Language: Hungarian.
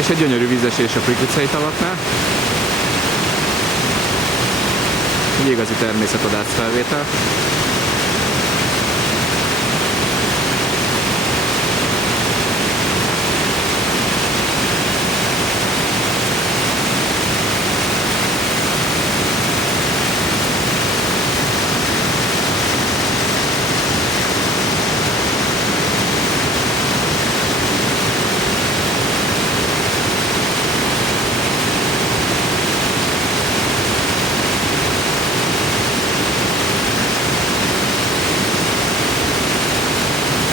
És egy gyönyörű vízesés a Plitvicei tavaknál. Egy igazi természetvadász felvétel.